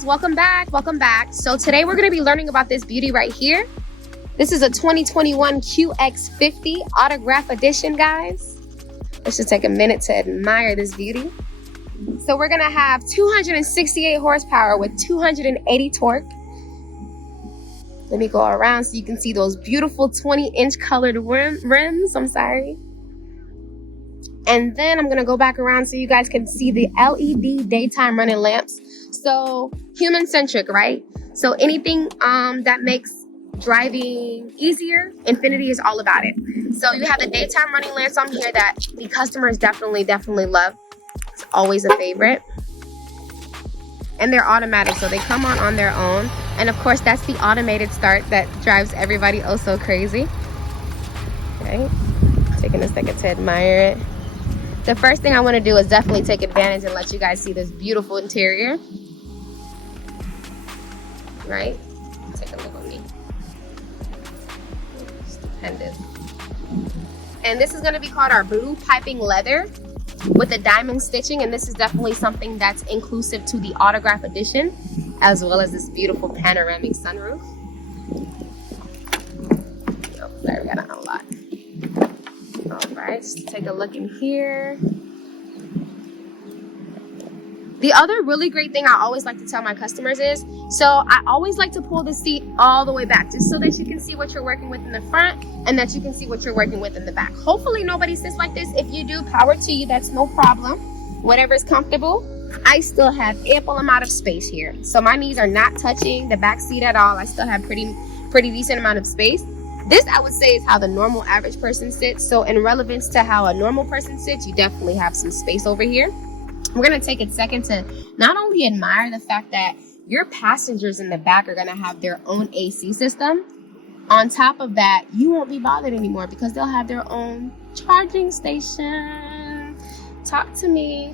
guys, welcome back. So today we're going to be learning about this beauty right here. This is a 2021 QX50 autograph edition, guys. Let's just take a minute to admire this beauty. So we're going to have 268 horsepower with 280 torque. Let me go around so you can see those beautiful 20-inch colored rims. And then I'm going to go back around so you guys can see the LED daytime running lamps. So human-centric, right? So anything that makes driving easier, Infiniti is all about it. So you have the daytime running lamps on here that the customers definitely love. It's always a favorite. And they're automatic, so they come on their own. And of course, that's the automated start that drives everybody oh so crazy. Okay, taking a second to admire it. The first thing I want to do is definitely take advantage and let you guys see this beautiful interior. Right? Take a look at me. Stupendous. And this is going to be called our blue piping leather with the diamond stitching, and this is definitely something that's inclusive to the autograph edition, as well as this beautiful panoramic sunroof. Oh, sorry, we got to unlock. All right, just take a look in here. The other really great thing I always like to tell my customers is, so I always like to pull the seat all the way back just so that you can see what you're working with in the front and that you can see what you're working with in the back. Hopefully nobody sits like this. If you do, power to you, that's no problem. Whatever's comfortable. I still have ample amount of space here. So my knees are not touching the back seat at all. I still have pretty decent amount of space. This, I would say, is how the normal average person sits. So in relevance to how a normal person sits, you definitely have some space over here. We're going to take a second to not only admire the fact that your passengers in the back are going to have their own AC system. On top of that, you won't be bothered anymore because they'll have their own charging station. Talk to me.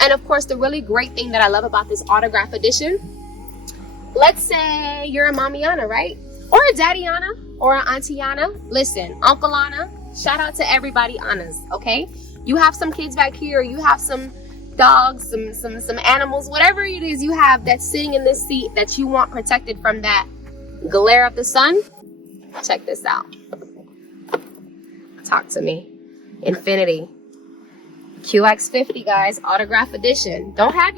And of course, the really great thing that I love about this autograph edition, let's say you're a Mamiana, right? Or a Daddyana or an Auntiana. Listen, Uncle Anna, shout out to everybody Annas, okay? You have some kids back here, or you have some dogs, some animals, whatever it is you have that's sitting in this seat that you want protected from that glare of the sun. Check this out. Talk to me. Infiniti QX50, guys, autograph edition. Don't have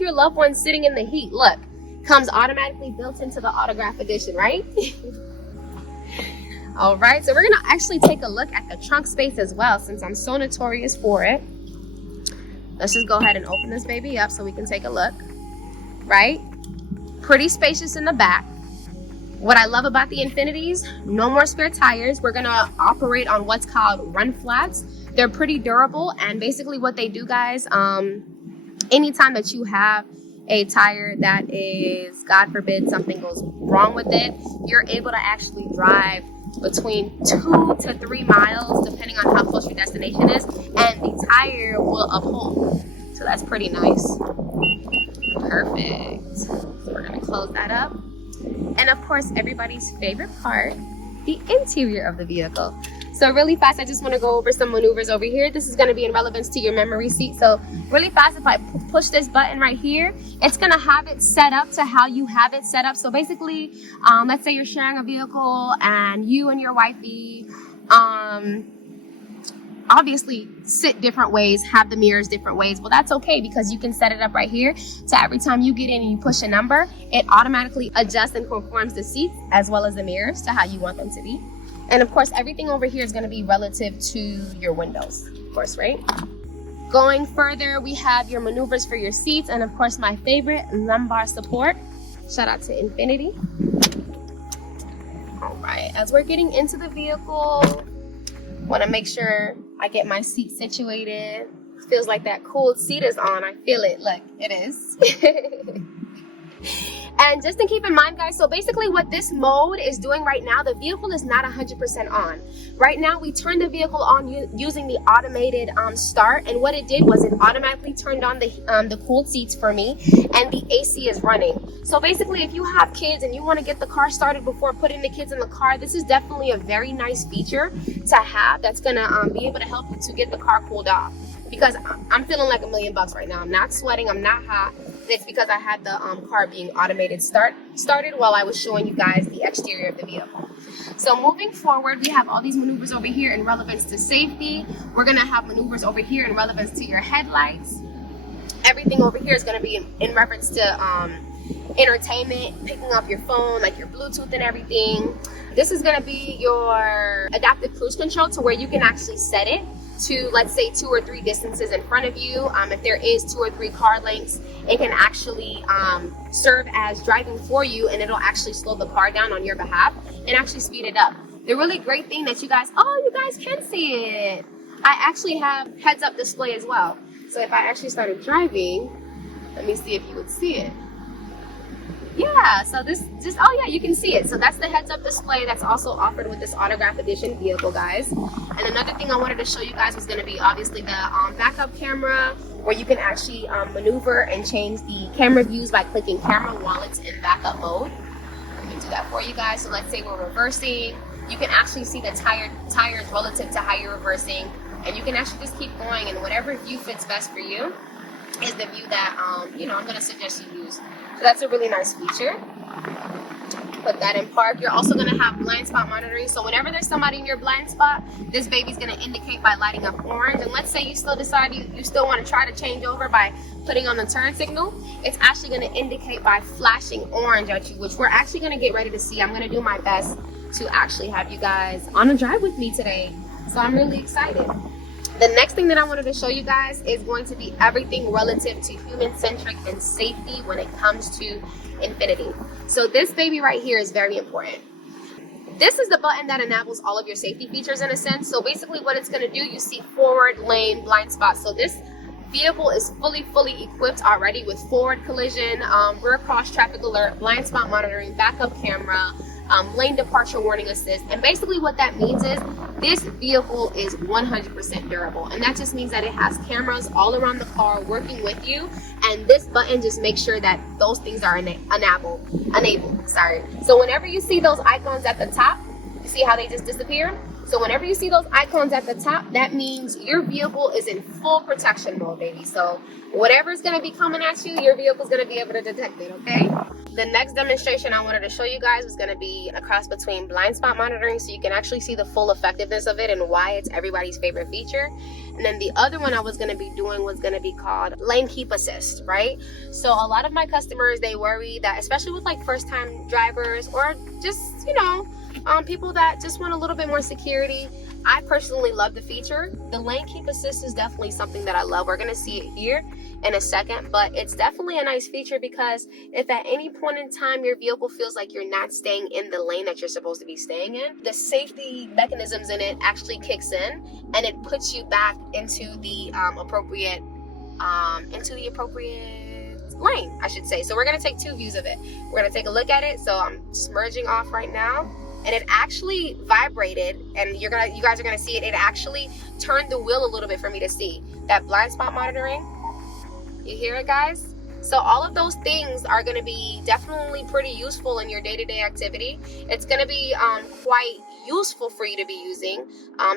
your loved ones sitting in the heat. Look, comes automatically built into the autograph edition, right? All right, so we're gonna actually take a look at the trunk space as well, since I'm so notorious for it. Let's just go ahead and open this baby up so we can take a look, right? Pretty spacious in the back. What I love about the Infinitis, no more spare tires. We're gonna operate on what's called run flats. They're pretty durable, and basically what they do, guys, anytime that you have a tire that is, God forbid, something goes wrong with it, you're able to actually drive between 2 to 3 miles, depending on how close your destination is, and the tire will uphold. So that's pretty nice. Perfect. So we're gonna close that up. And of course, everybody's favorite part, the interior of the vehicle. So really fast, I just want to go over some maneuvers over here. This is going to be in relevance to your memory seat. So really fast, if I push this button right here, it's going to have it set up to how you have it set up. So basically, let's say you're sharing a vehicle and you and your wifey obviously sit different ways, have the mirrors different ways. Well, that's okay because you can set it up right here. So every time you get in and you push a number, it automatically adjusts and conforms the seats as well as the mirrors to how you want them to be. And of course, everything over here is going to be relative to your windows, of course, right? Going further, we have your maneuvers for your seats, and of course, my favorite, lumbar support. Shout out to Infiniti. All right, as we're getting into the vehicle, want to make sure I get my seat situated. Feels like that cooled seat is on. I feel it. Look, it is. And just to keep in mind, guys, so basically what this mode is doing right now, the vehicle is not 100% on. Right now, we turned the vehicle on using the automated start, and what it did was it automatically turned on the cooled seats for me, and the AC is running. So basically, if you have kids and you want to get the car started before putting the kids in the car, this is definitely a very nice feature to have that's going to be able to help you to get the car cooled off. Because I'm feeling like $1,000,000 right now. I'm not sweating, I'm not hot. It's because I had the car being automated started while I was showing you guys the exterior of the vehicle. So moving forward, we have all these maneuvers over here in relevance to safety. We're gonna have maneuvers over here in relevance to your headlights. Everything over here is gonna be in reference to entertainment, picking up your phone, like your Bluetooth and everything. This is gonna be your adaptive cruise control, to where you can actually set it to, let's say, 2 or 3 distances in front of you. If there is 2 or 3 car lengths, it can actually serve as driving for you, and it'll actually slow the car down on your behalf and actually speed it up. The really great thing that you guys can see it. I actually have heads-up display as well. So if I actually started driving, let me see if you would see it. Yeah, so you can see it. So that's the heads-up display that's also offered with this autograph edition vehicle, guys. And another thing I wanted to show you guys was going to be obviously the backup camera, where you can actually maneuver and change the camera views by clicking camera while it's in backup mode. Let me do that for you guys. So let's say we're reversing. You can actually see the tires relative to how you're reversing, and you can actually just keep going, and whatever view fits best for you is the view that I'm going to suggest you use. So that's a really nice feature. Put that in park. You're also going to have blind spot monitoring. So whenever there's somebody in your blind spot, this baby's going to indicate by lighting up orange. And let's say you still decide you still want to try to change over by putting on the turn signal, it's actually going to indicate by flashing orange at you, which we're actually going to get ready to see. I'm going to do my best to actually have you guys on a drive with me today. So I'm really excited. The next thing that I wanted to show you guys is going to be everything relative to human-centric and safety when it comes to Infiniti. So this baby right here is very important. This is the button that enables all of your safety features in a sense. So basically what it's going to do, you see forward, lane, blind spot. So this vehicle is fully equipped already with forward collision, rear cross traffic alert, blind spot monitoring, backup camera, lane departure warning assist. And basically what that means is this vehicle is 100% durable, and that just means that it has cameras all around the car working with you, and this button just makes sure that those things are enabled. So whenever you see those icons at the top, you see how they just disappear? So whenever you see those icons at the top, that means your vehicle is in full protection mode, baby. So whatever's going to be coming at you, your vehicle's going to be able to detect it, okay? The next demonstration I wanted to show you guys was going to be a cross between blind spot monitoring, so you can actually see the full effectiveness of it and why it's everybody's favorite feature. And then the other one I was going to be doing was going to be called lane keep assist, right? So a lot of my customers, they worry that, especially with like first time drivers or just, people that just want a little bit more security. I personally love the feature. The lane keep assist is definitely something that I love. We're going to see it here in a second, but it's definitely a nice feature because if at any point in time your vehicle feels like you're not staying in the lane that you're supposed to be staying in, the safety mechanisms in it actually kicks in and it puts you back into the appropriate lane, I should say. So we're going to take 2 views of it. We're going to take a look at it. So I'm just merging off right now. And it actually vibrated, and you guys are gonna see it. It actually turned the wheel a little bit for me to see that blind spot monitoring. You hear it, guys? So all of those things are gonna be definitely pretty useful in your day-to-day activity. It's gonna be quite useful for you to be using.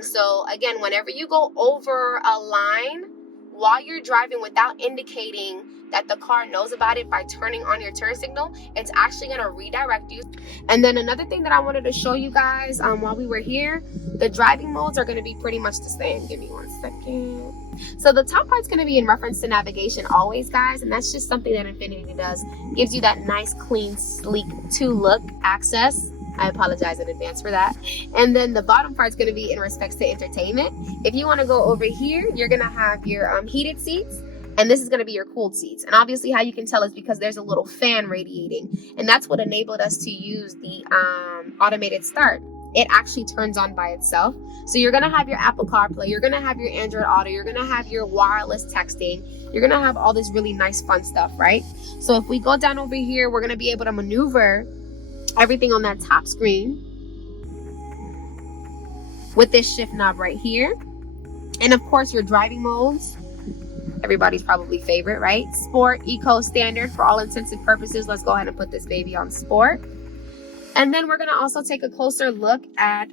So again, whenever you go over a line while you're driving without indicating that the car knows about it by turning on your turn signal, it's actually going to redirect you. And then another thing that I wanted to show you guys while we were here, the driving modes are going to be pretty much the same. Give me 1 second. So the top part's going to be in reference to navigation always, guys, and that's just something that Infiniti does. Gives you that nice, clean, sleek to-look access. I apologize in advance for that. And then the bottom part's going to be in respects to entertainment. If you want to go over here, you're going to have your heated seats. And this is going to be your cooled seats. And obviously how you can tell is because there's a little fan radiating. And that's what enabled us to use the automated start. It actually turns on by itself. So you're going to have your Apple CarPlay. You're going to have your Android Auto. You're going to have your wireless texting. You're going to have all this really nice fun stuff, right? So if we go down over here, we're going to be able to maneuver everything on that top screen with this shift knob right here. And of course your driving modes. Everybody's probably favorite, right? Sport, Eco, Standard, for all intents and purposes. Let's go ahead and put this baby on Sport. And then we're going to also take a closer look at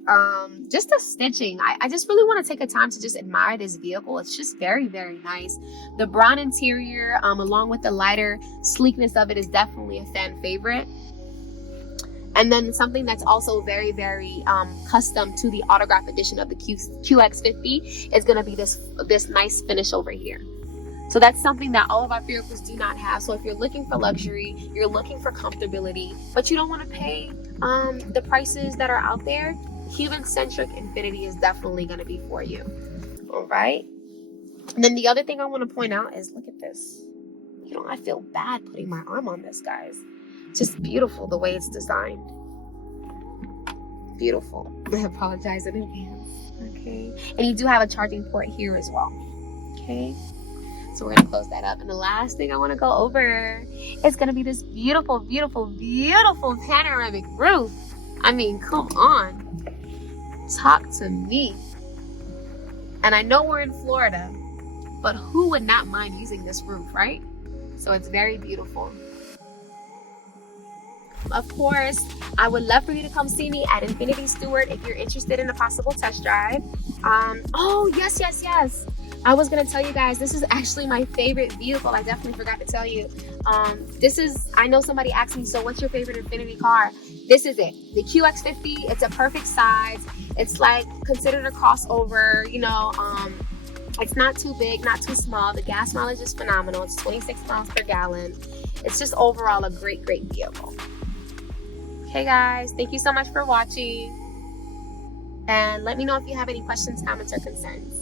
just the stitching. I just really want to take a time to just admire this vehicle. It's just very, very nice. The brown interior, along with the lighter sleekness of it, is definitely a fan favorite. And then something that's also very, very custom to the autograph edition of the QX50 is going to be this nice finish over here. So that's something that all of our vehicles do not have. So if you're looking for luxury, you're looking for comfortability, but you don't want to pay the prices that are out there, human-centric Infiniti is definitely going to be for you. All right. And then the other thing I want to point out is, look at this. You know, I feel bad putting my arm on this, guys. Just beautiful the way it's designed. Beautiful. I apologize in advance. Okay. And you do have a charging port here as well. Okay. So we're going to close that up. And the last thing I want to go over is going to be this beautiful, beautiful, beautiful panoramic roof. I mean, come on. Talk to me. And I know we're in Florida, but who would not mind using this roof, right? So it's very beautiful. Of course, I would love for you to come see me at Infiniti Stewart if you're interested in a possible test drive. Oh, yes. I was going to tell you guys, this is actually my favorite vehicle. I definitely forgot to tell you. I know somebody asked me, so what's your favorite Infiniti car? This is it. The QX50. It's a perfect size. It's like considered a crossover, you know. It's not too big, not too small. The gas mileage is phenomenal. It's 26 miles per gallon. It's just overall a great, great vehicle. Okay, guys, thank you so much for watching. And let me know if you have any questions, comments, or concerns.